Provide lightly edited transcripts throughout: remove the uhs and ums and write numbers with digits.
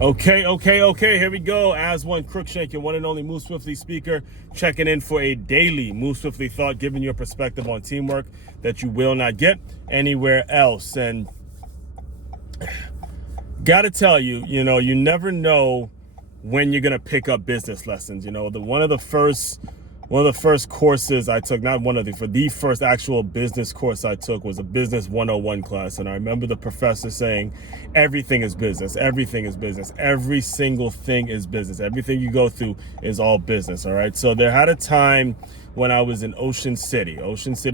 Okay. Here we go. Aswand Cruickshank, your one and only Move Swiftly speaker, checking in for a daily Move Swiftly thought, giving you a perspective on teamwork that you will not get anywhere else. And gotta tell you, you never know when you're gonna pick up business lessons. One of the first courses I took, the first actual business course I took was a business 101 class. And I remember the professor saying, everything is business. Everything is business. Every single thing is business. Everything you go through is all business. All right. So there had a time when I was in Ocean City,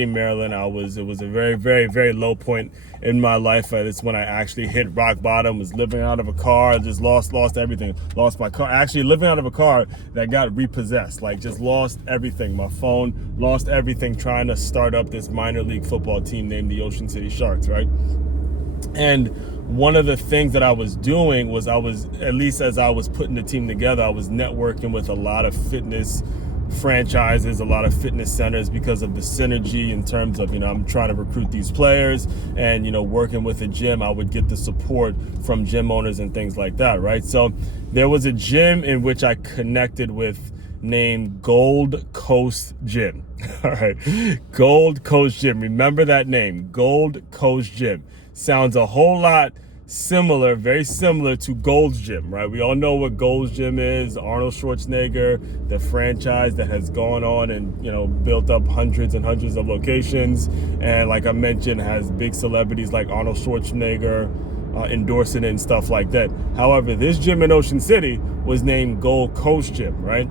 Maryland. It was a very, very, very low point in my life. It's when I actually hit rock bottom, was living out of a car, just lost everything. Lost my car, actually living out of a car that got repossessed, like just lost everything. My phone, lost everything trying to start up this minor league football team named the Ocean City Sharks, right? And one of the things that I was doing was at least as I was putting the team together, I was networking with a lot of fitness franchises, a lot of fitness centers, because of the synergy in terms of, I'm trying to recruit these players, and, working with a gym, I would get the support from gym owners and things like that, right? So there was a gym in which I connected with named Gold Coast Gym. All right. Gold Coast Gym. Remember that name, Gold Coast Gym. Sounds a whole lot similar, very similar to Gold's Gym, right? We all know what Gold's Gym is. Arnold Schwarzenegger, the franchise that has gone on and, built up hundreds and hundreds of locations. And like I mentioned, has big celebrities like Arnold Schwarzenegger endorsing it and stuff like that. However, this gym in Ocean City was named Gold Coast Gym, right?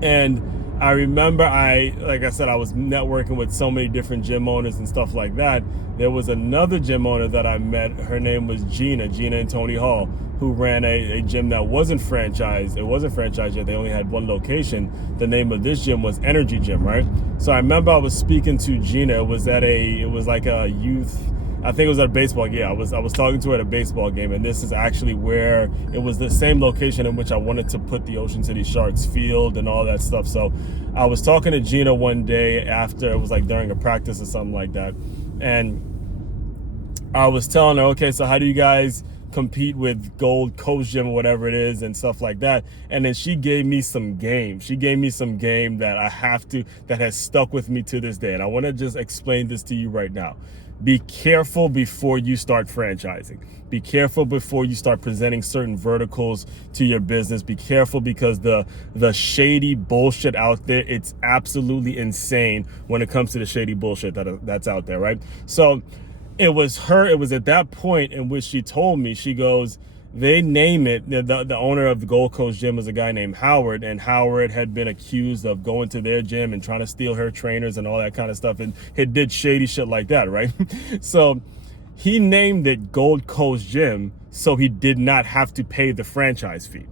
And I remember like I said, I was networking with so many different gym owners and stuff like that. There was another gym owner that I met. Her name was Gina and Tony Hall, who ran a gym that wasn't franchised. It wasn't franchised yet. They only had one location. The name of this gym was Energy Gym, right? So I remember I was speaking to Gina. It was like a youth, I think it was at a baseball game. I was talking to her at a baseball game, and this is actually where it was the same location in which I wanted to put the Ocean City Sharks field and all that stuff. So I was talking to Gina one day after, it was like during a practice or something like that, and I was telling her, okay, so how do you guys compete with Gold Coast Gym or whatever it is and stuff like that? And then she gave me some game. That has stuck with me to this day. And I want to just explain this to you right now. Be careful before you start franchising. Be careful before you start presenting certain verticals to your business. Be careful, because the shady bullshit out there, it's absolutely insane when it comes to the shady bullshit that's out there, right? So it was at that point in which she told me, she goes, they name it, the owner of the Gold Coast Gym is a guy named Howard, and Howard had been accused of going to their gym and trying to steal her trainers and all that kind of stuff, and he did shady shit like that, right? So he named it Gold Coast Gym so he did not have to pay the franchise fee.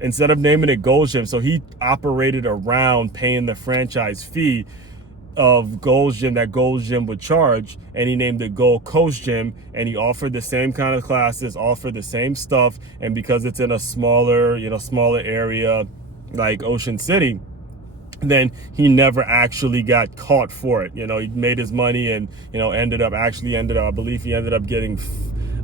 Instead of naming it Gold Gym, so he operated around paying the franchise fee of Gold's Gym that Gold's Gym would charge, and he named it Gold Coast Gym, and he offered the same kind of classes, offered the same stuff, and because it's in a smaller area like Ocean City, then he never actually got caught for it. He made his money and ended up, I believe he ended up getting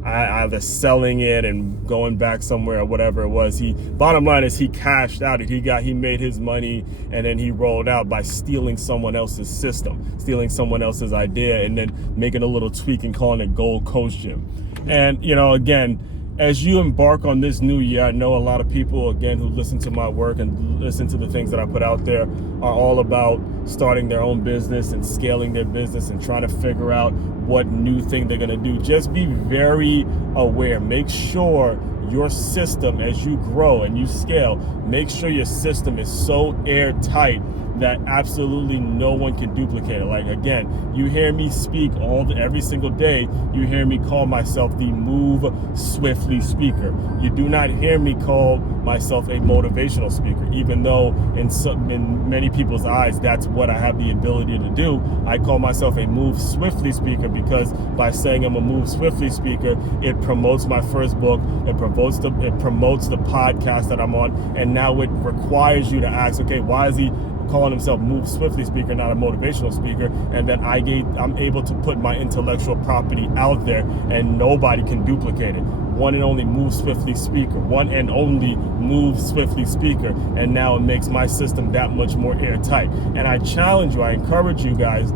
either selling it and going back somewhere or whatever it was. Bottom line is he cashed out. He made his money, and then he rolled out by stealing someone else's system, stealing someone else's idea, and then making a little tweak and calling it Gold Coast Gym. And again, as you embark on this new year, I know a lot of people, again, who listen to my work and listen to the things that I put out there, are all about starting their own business and scaling their business and trying to figure out what new thing they're going to do. Just be very aware. Make sure your system, as you grow and you scale, make sure your system is so airtight that absolutely no one can duplicate it. Like, again, you hear me speak every single day. You hear me call myself the Move Swiftly speaker. You do not hear me call myself a motivational speaker, even though in many people's eyes, that's what I have the ability to do. I call myself a Move Swiftly speaker because by saying I'm a Move Swiftly speaker, it promotes my first book, it promotes the podcast that I'm on, and now it requires you to ask, okay, why is he calling himself Move Swiftly speaker, not a motivational speaker? And then I'm able to put my intellectual property out there and nobody can duplicate it. one and only Move Swiftly speaker, one and only Move Swiftly speaker. And now it makes my system that much more airtight. And I challenge you, I encourage you guys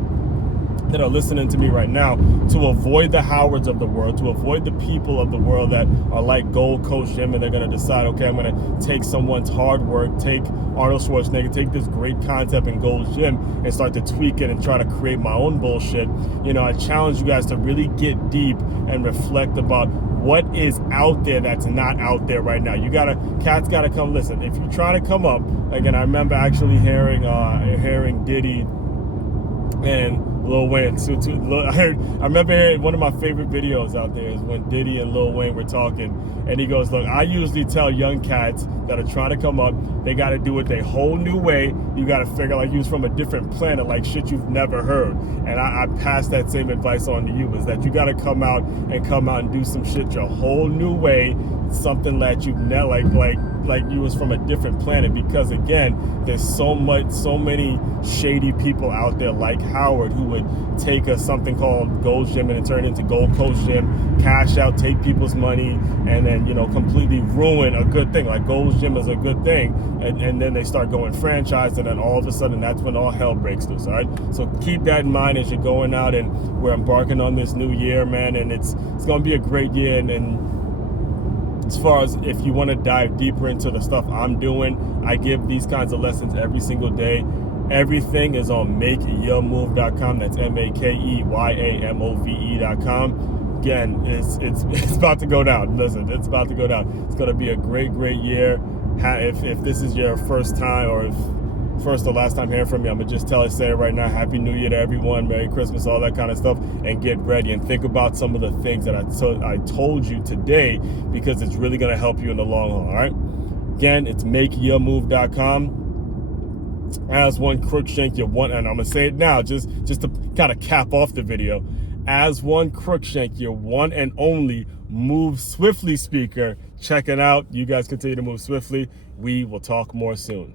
that are listening to me right now to avoid the Howards of the world, to avoid the people of the world that are like Gold Coast Gym, and they're going to decide, okay, I'm going to take someone's hard work, take Arnold Schwarzenegger, take this great concept in Gold's Gym and start to tweak it and try to create my own bullshit. You know, I challenge you guys to really get deep and reflect about what is out there that's not out there right now. Cats gotta come listen. If you're trying to come up, again, I remember actually hearing Diddy and Lil Wayne. I remember hearing one of my favorite videos out there is when Diddy and Lil Wayne were talking, and he goes, look, I usually tell young cats that are trying to come up, they got to do it their whole new way. You got to figure like you was from a different planet, like shit you've never heard. And I pass that same advice on to you, is that you got to come out and do some shit your whole new way, something that you've never, like you was from a different planet. Because again, there's so many shady people out there like Howard who would take something called Gold's Gym and turn it into Gold Coast Gym, cash out, take people's money, and then, you know, completely ruin a good thing. Like Gold's Gym is a good thing, and then they start going franchise, and then all of a sudden that's when all hell breaks loose. All right, so keep that in mind as you're going out, and we're embarking on this new year, man, and it's gonna be a great year. And as far as if you want to dive deeper into the stuff I'm doing, I give these kinds of lessons every single day. Everything is on makeyourmove.com. That's makeymove.com. Again, it's about to go down. Listen, it's about to go down. It's going to be a great year. If this is your first time, or if first or last time hearing from me, I'm gonna just say it right now. Happy New Year to everyone. Merry Christmas, all that kind of stuff. And get ready and think about some of the things that I told you today, because it's really gonna help you in the long haul. All right. Again, it's makeyourmove.com. Aswand Cruickshank, and I'm gonna say it now, just to kind of cap off the video. Aswand Cruickshank, your one and only Move Swiftly speaker. Check it out. You guys continue to move swiftly. We will talk more soon.